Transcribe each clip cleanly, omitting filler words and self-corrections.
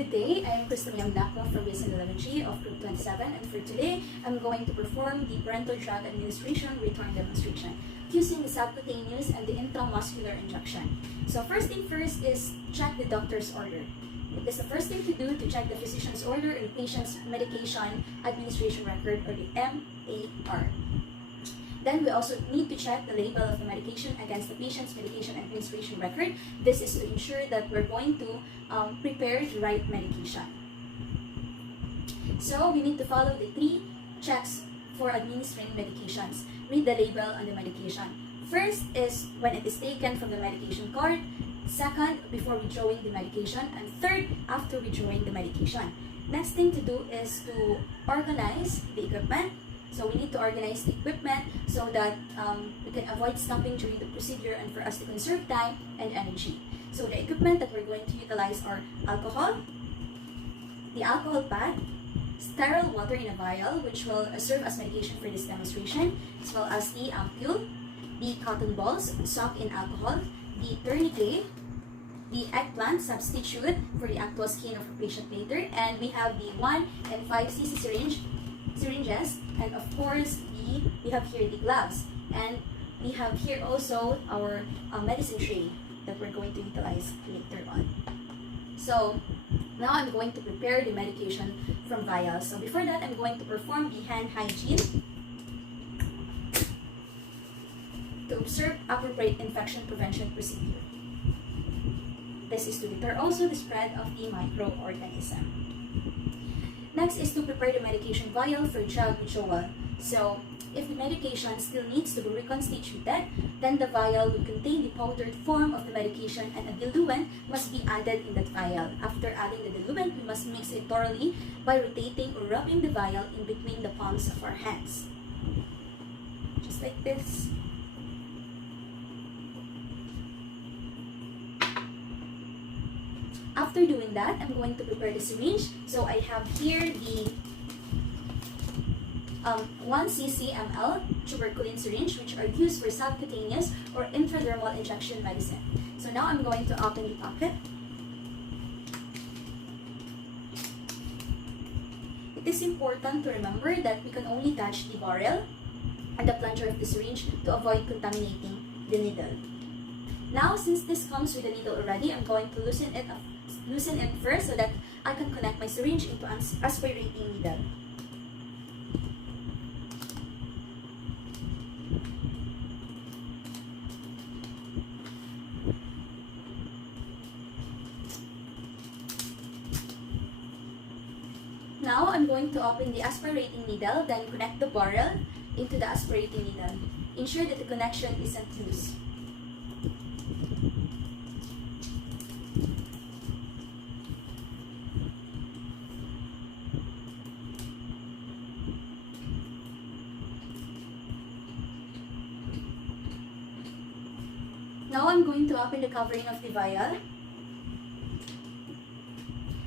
Good day, I am Christina Mnakwa from BSN11G of Group 27, and for today, I'm going to perform the parental drug administration return demonstration using the subcutaneous and the intramuscular injection. So first thing first is check the doctor's order. It is the first thing to do to check the physician's order and the patient's medication administration record, or the MAR. Then we also need to check the label of the medication against the patient's medication administration record. This is to ensure that we're going to prepare the right medication. So we need to follow the 3 checks for administering medications. Read the label on the medication. First is when it is taken from the medication card. Second, before withdrawing the medication. And third, after withdrawing the medication. Next thing to do is to organize the equipment. So we need to organize the equipment so that we can avoid stopping during the procedure and for us to conserve time and energy. So the equipment that we're going to utilize are alcohol, the alcohol pad, sterile water in a vial, which will serve as medication for this demonstration, as well as the ampule, the cotton balls soaked in alcohol, the tourniquet, the eggplant substitute for the actual skin of a patient later, and we have the 1 and 5 cc syringes, and of course we have here the gloves, and we have here also our medicine tray that we're going to utilize later on. So now I'm going to prepare the medication from vials. So before that, I'm going to perform the hand hygiene to observe appropriate infection prevention procedure. This is to deter also the spread of the microorganism. Next is to prepare the medication vial for drug withdrawal. So if the medication still needs to be reconstituted, then the vial will contain the powdered form of the medication, and a diluent must be added in that vial. After adding the diluent, we must mix it thoroughly by rotating or rubbing the vial in between the palms of our hands. Just like this. After doing that, I'm going to prepare the syringe. So I have here the 1 cc/ml tuberculin syringe, which are used for subcutaneous or intradermal injection medicine. So now I'm going to open the pocket. It is important to remember that we can only touch the barrel and the plunger of the syringe to avoid contaminating the needle. Now, since this comes with the needle already, I'm going to loosen it first so that I can connect my syringe into an aspirating needle. Now I'm going to open the aspirating needle, then connect the barrel into the aspirating needle. Ensure that the connection isn't loose. Now I'm going to open the covering of the vial.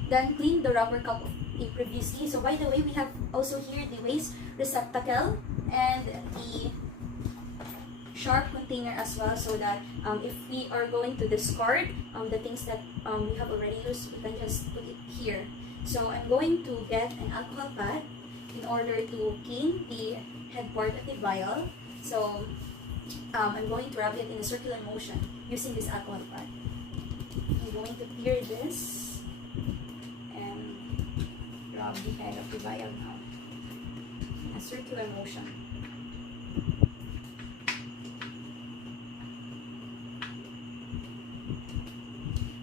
Then clean the rubber cup previously. So by the way, we have also here the waste receptacle and the sharp container as well, so that if we are going to discard the things that we have already used, we can just put it here. So I'm going to get an alcohol pad in order to clean the head part of the vial. So I'm going to rub it in a circular motion using this alcohol pad. I'm going to clear this and rub the head of the vial now in a circular motion.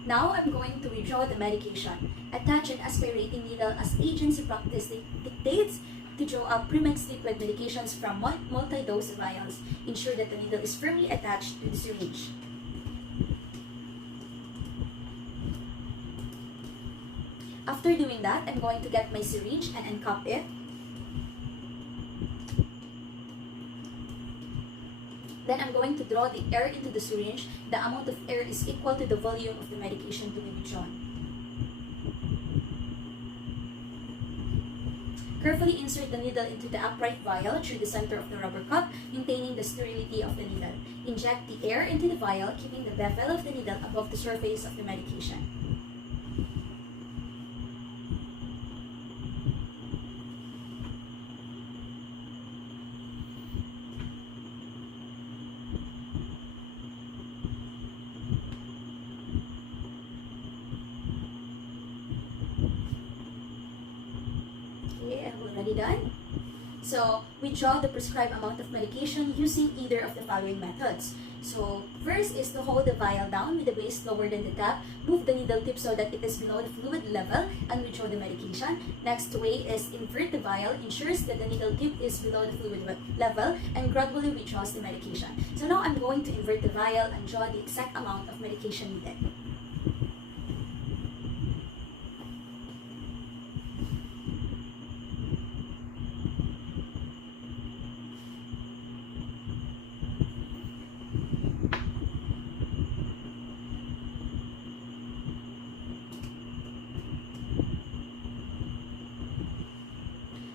Now I'm going to withdraw the medication. Attach an aspirating needle as agency practice dictates to draw up premixed liquid medications from multi-dose vials. Ensure that the needle is firmly attached to the syringe. After doing that, I'm going to get my syringe and uncap it. Then I'm going to draw the air into the syringe. The amount of air is equal to the volume of the medication to be withdrawn. Carefully insert the needle into the upright vial through the center of the rubber cup, maintaining the sterility of the needle. Inject the air into the vial, keeping the bevel of the needle above the surface of the medication. we done? So, we draw the prescribed amount of medication using either of the following methods. So, first is to hold the vial down with the base lower than the top, move the needle tip so that it is below the fluid level, and withdraw the medication. Next way is invert the vial, ensures that the needle tip is below the fluid level, and gradually withdraws the medication. So now I'm going to invert the vial and draw the exact amount of medication needed.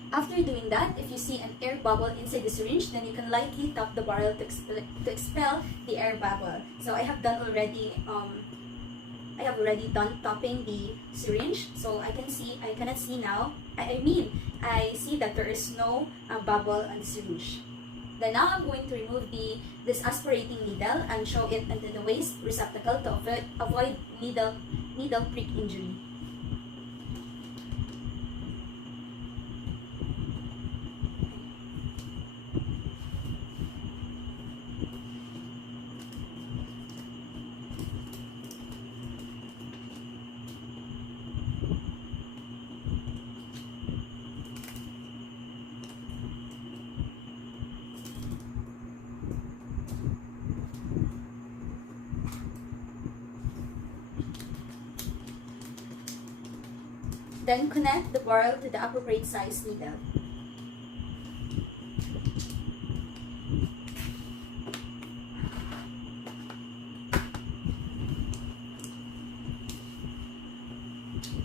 After doing that, if you see an air bubble inside the syringe, then you can lightly tap the barrel to expel the air bubble. So I have already done tapping the syringe. So I cannot see now. I see that there is no bubble on the syringe. Then now I'm going to remove this aspirating needle and show it into the waste receptacle to avoid needle prick injury. Then connect the barrel to the appropriate size needle.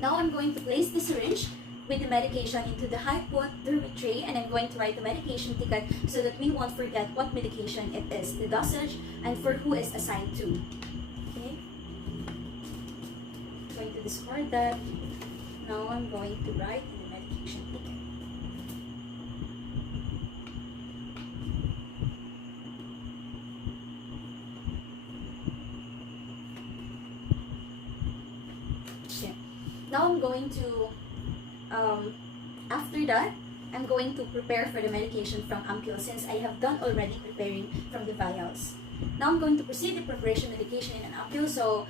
Now I'm going to place the syringe with the medication into the hypodermic tray, and I'm going to write the medication ticket so that we won't forget what medication it is, the dosage, and for who is assigned to. Okay? I'm going to discard that. Now I'm going to write the medication ticket. Okay. Now I'm going to, after that, I'm going to prepare for the medication from ampule since I have done already preparing from the vials. Now I'm going to proceed the preparation medication in an ampule. So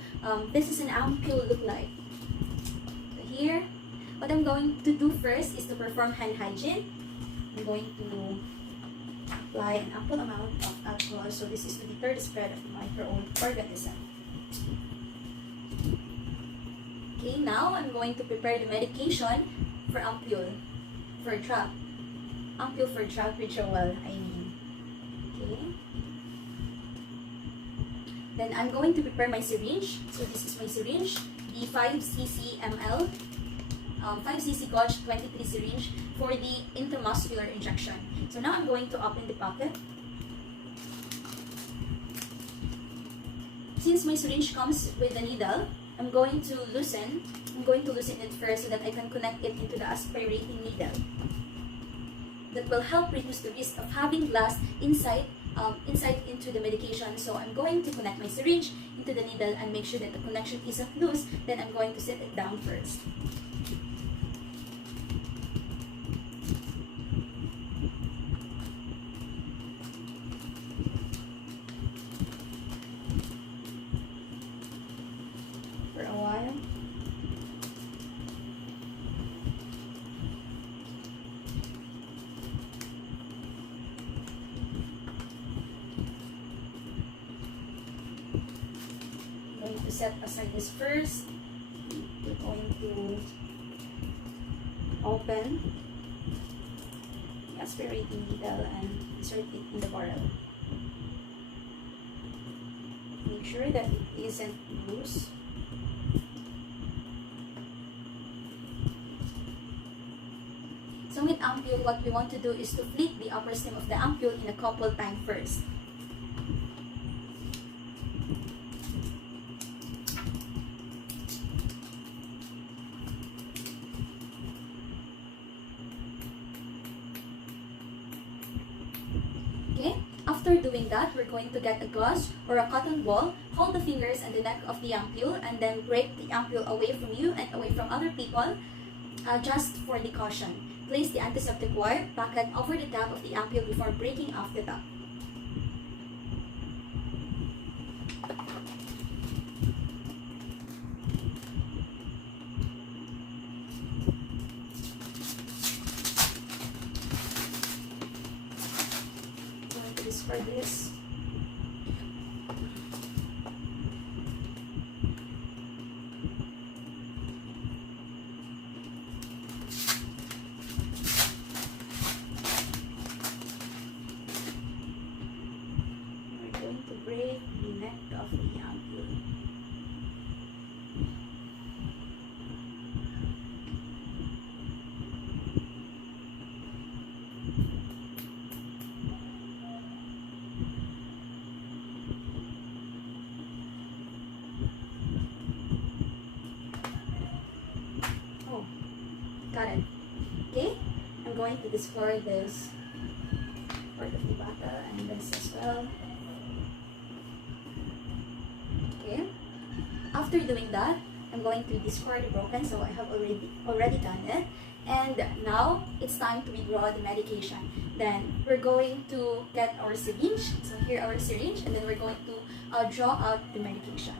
this is an ampule look like. Here, what I'm going to do first is to perform hand hygiene. I'm going to apply an ample amount of alcohol, so this is to deter the spread of the microorganism. Okay, now I'm going to prepare the medication for ampule, for drug. Ampule for drug ritual, Okay. Then I'm going to prepare my syringe. So this is my syringe. The 5cc ml, 5cc gauge 23 syringe for the intramuscular injection. So now I'm going to open the pocket. Since my syringe comes with a needle, I'm going to loosen it first so that I can connect it into the aspirating needle. That will help reduce the risk of having glass inside into the medication. So I'm going to connect my syringe into the needle and make sure that the connection isn't loose. Then I'm going to set it down first. For a while. To set aside this first, we're going to open the aspirating needle and insert it in the barrel. Make sure that it isn't loose. So with ampule, what we want to do is to flick the upper stem of the ampule in a couple times first. After doing that, we're going to get a gauze or a cotton ball, hold the fingers and the neck of the ampule, and then break the ampule away from you and away from other people, just for the caution. Place the antiseptic wipe packet over the top of the ampoule before breaking off the top. For this. We're going to break the neck of the ampoule. Got it. Okay, I'm going to discard this part of the bottle and this as well. Okay, after doing that, I'm going to discard the broken, so I have already done it. And now it's time to withdraw the medication. Then we're going to get our syringe. So here our syringe, and then we're going to draw out the medication.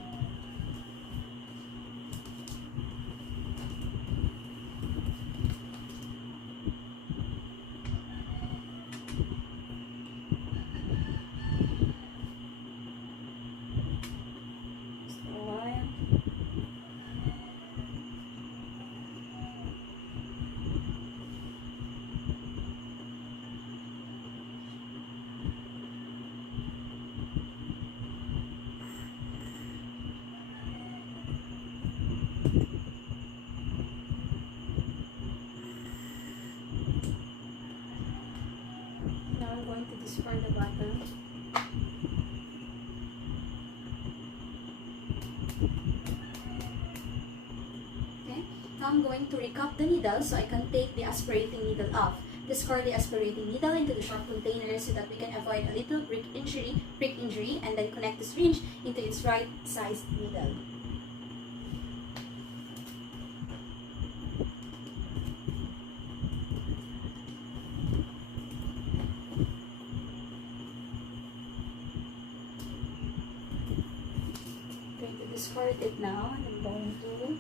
For the bottom. Okay, now I'm going to recap the needle so I can take the aspirating needle off. Discard the aspirating needle into the sharp container so that we can avoid a little prick injury, and then connect the syringe into its right sized needle. Discard it now, and I'm going to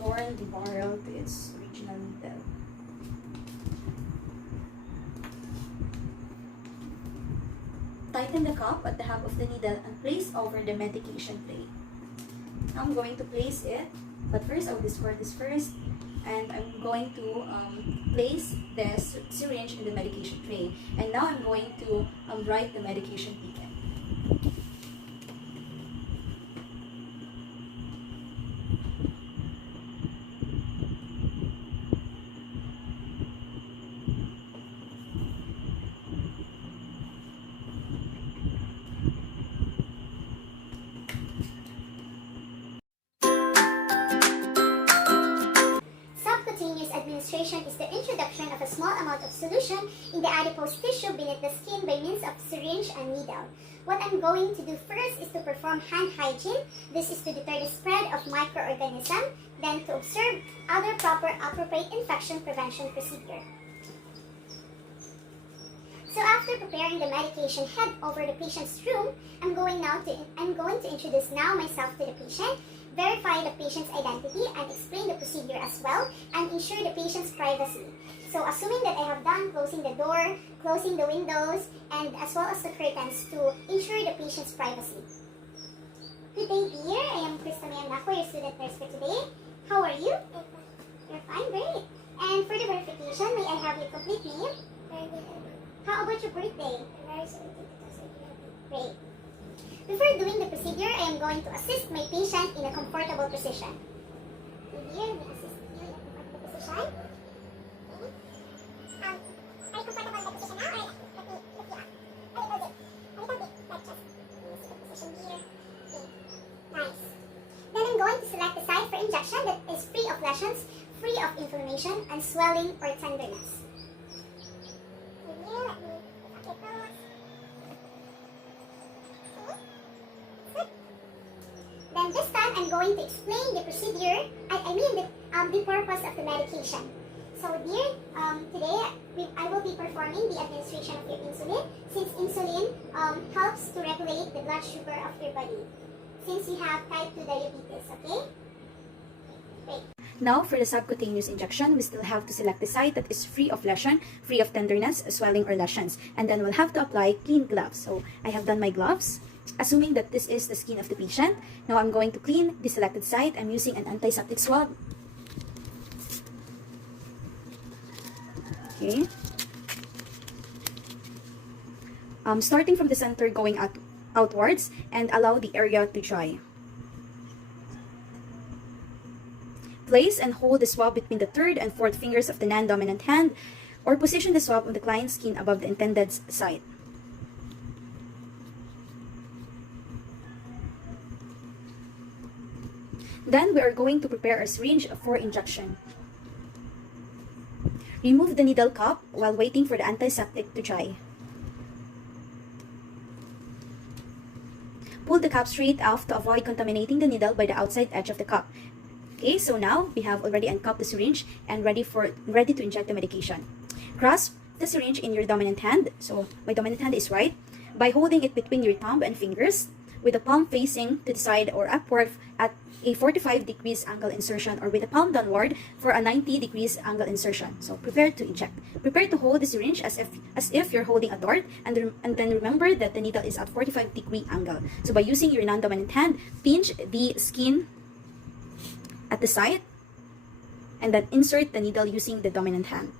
torn the barrel to its original needle. Tighten the cup at the hub of the needle and place over the medication tray. Now I'm going to place it, but first I'll discard this first, and I'm going to place the syringe in the medication tray. And now I'm going to write the medication ticket. Administration is the introduction of a small amount of solution in the adipose tissue beneath the skin by means of syringe and needle. What I'm going to do first is to perform hand hygiene. This is to deter the spread of microorganisms, then to observe other proper appropriate infection prevention procedure. So after preparing the medication head over the patient's room, I'm going to introduce now myself to the patient, verify the patient's identity, and explain the procedure as well, and ensure the patient's privacy. So assuming that I have done closing the door, closing the windows, and as well as the curtains to ensure the patient's privacy. Good day, dear. I am Krista Mayanako, your student nurse for today. How are you? You're fine, great. And for the verification, may I have your complete name? How about your birthday? Great. Before doing the procedure, I am going to assist my patient in a comfortable position. Here, may assist you in a comfortable position. Are you comfortable in the position now? Or let me lift you up? A little bit. A little bit. Like just the position here. Okay. Nice. Then I'm going to select the site for injection that is free of lesions, free of inflammation, and swelling or tenderness. Here, let me lift up your toes. Then this time, I'm going to explain the procedure, the purpose of the medication. So dear, today I will be performing the administration of your insulin, since insulin helps to regulate the blood sugar of your body, since you have type 2 diabetes, okay? Great. Now, for the subcutaneous injection, we still have to select the site that is free of lesion, free of tenderness, swelling, or lesions. And then we'll have to apply clean gloves. So, I have done my gloves. Assuming that this is the skin of the patient, now I'm going to clean the selected site. I'm using an antiseptic swab. Okay. Starting from the center, going outwards, and allow the area to dry. Place and hold the swab between the third and fourth fingers of the non-dominant hand, or position the swab on the client's skin above the intended site. Then we are going to prepare a syringe for injection. Remove the needle cap while waiting for the antiseptic to dry. Pull the cap straight off to avoid contaminating the needle by the outside edge of the cup. Okay, so now we have already uncupped the syringe and ready to inject the medication. Grasp the syringe in your dominant hand. So my dominant hand is right. By holding it between your thumb and fingers, with the palm facing to the side or upward at a 45 degrees angle insertion, or with the palm downward for a 90 degrees angle insertion. So prepare to inject. Prepare to hold the syringe as if you're holding a dart, and then remember that the needle is at 45-degree angle. So by using your non-dominant hand, pinch the skin at the site, and then insert the needle using the dominant hand.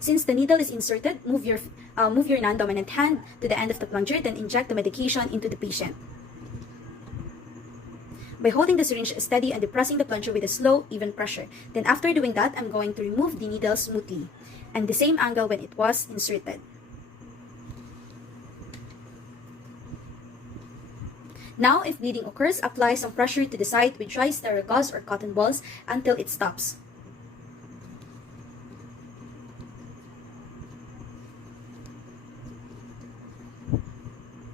Since the needle is inserted, move your non-dominant hand to the end of the plunger, then inject the medication into the patient. By holding the syringe steady and depressing the plunger with a slow, even pressure. Then after doing that, I'm going to remove the needle smoothly, and the same angle when it was inserted. Now, if bleeding occurs, apply some pressure to the site with dry sterile gauze or cotton balls until it stops.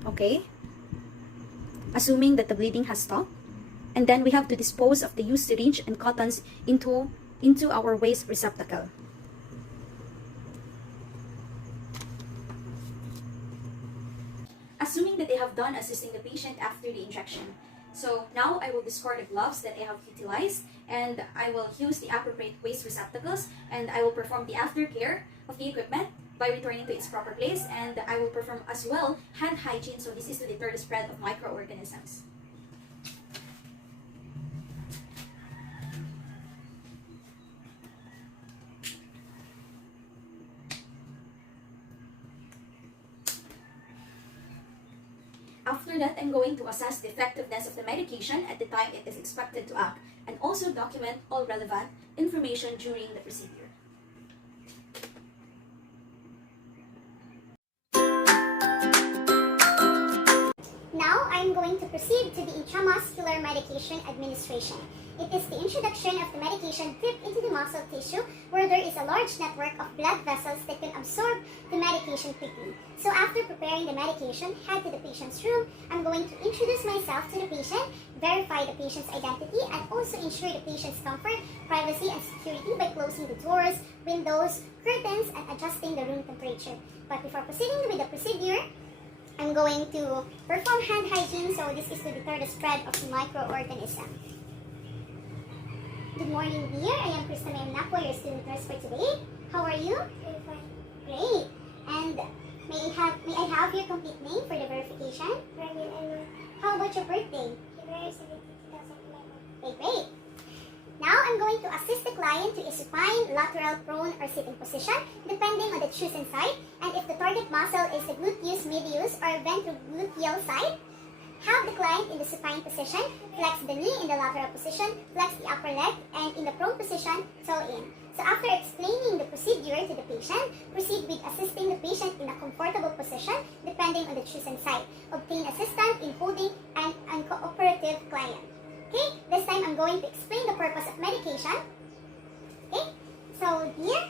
Okay, assuming that the bleeding has stopped, and then we have to dispose of the used syringe and cottons into our waste receptacle. Assuming that they have done assisting the patient after the injection. So now I will discard the gloves that I have utilized, and I will use the appropriate waste receptacles, and I will perform the aftercare of the equipment by returning to its proper place, and I will perform as well hand hygiene, so this is to deter the spread of microorganisms. After that, I'm going to assess the effectiveness of the medication at the time it is expected to act, and also document all relevant information during the procedure. Now, I'm going to proceed to the intramuscular medication administration. It is the introduction of the medication deep into the muscle tissue, where there is a large network of blood vessels that can absorb the medication quickly. So after preparing the medication, head to the patient's room. I'm going to introduce myself to the patient, verify the patient's identity, and also ensure the patient's comfort, privacy, and security by closing the doors, windows, curtains, and adjusting the room temperature. But before proceeding with the procedure, I'm going to perform hand hygiene, so this is to deter the spread of the microorganism. Good morning, dear. I am Krista Napo, your student nurse for today. How are you? I'm fine. Great. And may I have your complete name for the verification? Ryan Emma. How about your birthday? February 17, 2011. Okay, great. Now, I'm going to assist the client to a supine, lateral, prone, or sitting position, depending on the chosen side. And if the target muscle is the gluteus medius or ventrogluteal side, have the client in the supine position, flex the knee in the lateral position, flex the upper leg, and in the prone position, toe in. So after explaining the procedure to the patient, proceed with assisting the patient in a comfortable position, depending on the chosen side. Obtain assistance in holding an uncooperative client. Okay, this time I'm going to explain the purpose of medication. Okay, so here,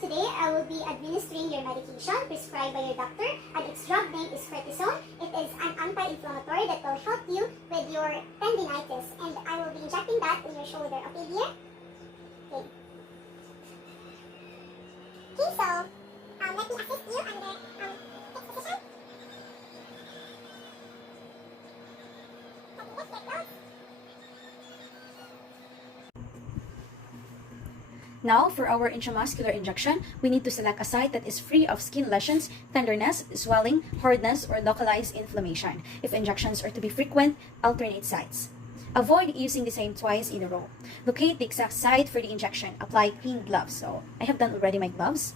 today I will be administering your medication prescribed by your doctor, and its drug name is cortisone. It is an anti-inflammatory that will help you with your tendinitis, and I will be injecting that that in your shoulder. Okay, dear? Okay. Okay, so let me assist you under this position. Okay, let's get close. Now, for our intramuscular injection, we need to select a site that is free of skin lesions, tenderness, swelling, hardness, or localized inflammation. If injections are to be frequent, alternate sites. Avoid using the same twice in a row. Locate the exact site for the injection. Apply clean gloves. So, I have done already my gloves.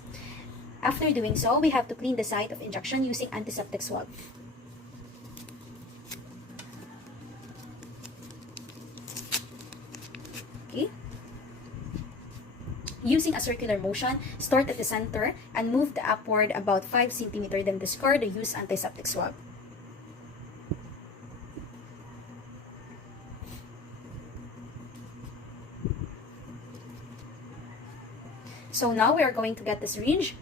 After doing so, we have to clean the site of injection using antiseptic swab. Okay. Using a circular motion, start at the center and move the upward about 5 cm, then discard the used antiseptic swab. So now we are going to get the syringe.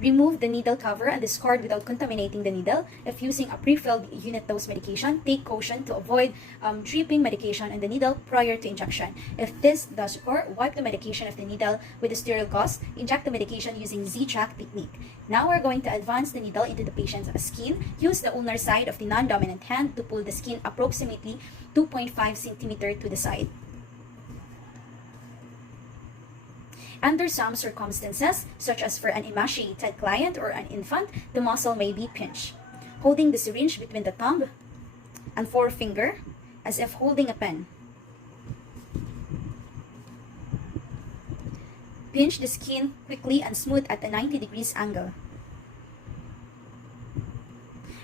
Remove the needle cover and discard without contaminating the needle. If using a pre-filled unit dose medication, take caution to avoid dripping medication in the needle prior to injection. If this does occur, wipe the medication of the needle with a sterile gauze. Inject the medication using Z-track technique. Now we're going to advance the needle into the patient's skin. Use the ulnar side of the non-dominant hand to pull the skin approximately 2.5 cm to the side. Under some circumstances, such as for an emaciated client or an infant, the muscle may be pinched. Holding the syringe between the thumb and forefinger as if holding a pen. Pinch the skin quickly and smooth at a 90 degrees angle.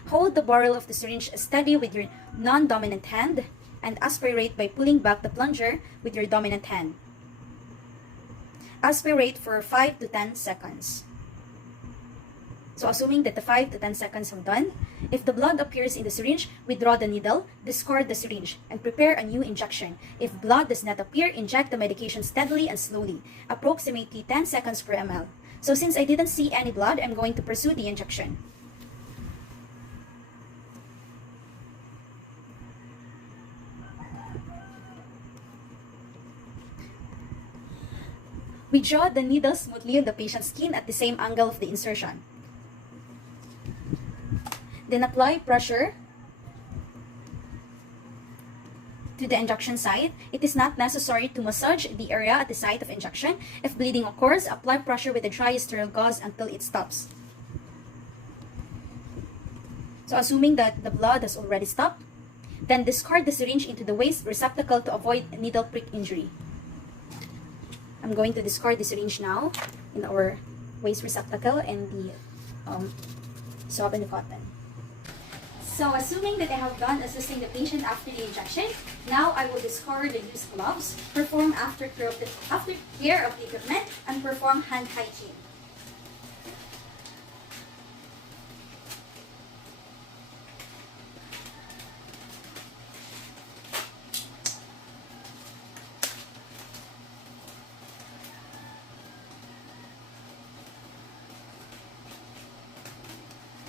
Hold the barrel of the syringe steady with your non-dominant hand and aspirate by pulling back the plunger with your dominant hand. Aspirate for 5 to 10 seconds. So assuming that the 5 to 10 seconds have done, if the blood appears in the syringe, withdraw the needle, discard the syringe, and prepare a new injection. If blood does not appear, inject the medication steadily and slowly, approximately 10 seconds per ml. So since I didn't see any blood, I'm going to pursue the injection. We draw the needle smoothly on the patient's skin at the same angle of the insertion. Then apply pressure to the injection site. It is not necessary to massage the area at the site of injection. If bleeding occurs, apply pressure with a dry sterile gauze until it stops. So assuming that the blood has already stopped, then discard the syringe into the waste receptacle to avoid needle prick injury. I'm going to discard the syringe now in our waste receptacle and the swab and the cotton. So assuming that I have done assisting the patient after the injection, now I will discard the used gloves, perform aftercare of the equipment, and perform hand hygiene.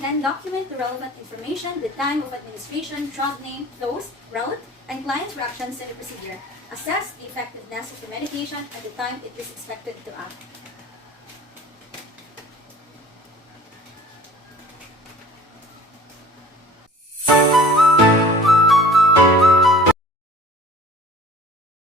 Then document the relevant information, the time of administration, drug name, dose, route, and client's reactions to the procedure. Assess the effectiveness of the medication at the time it is expected to act.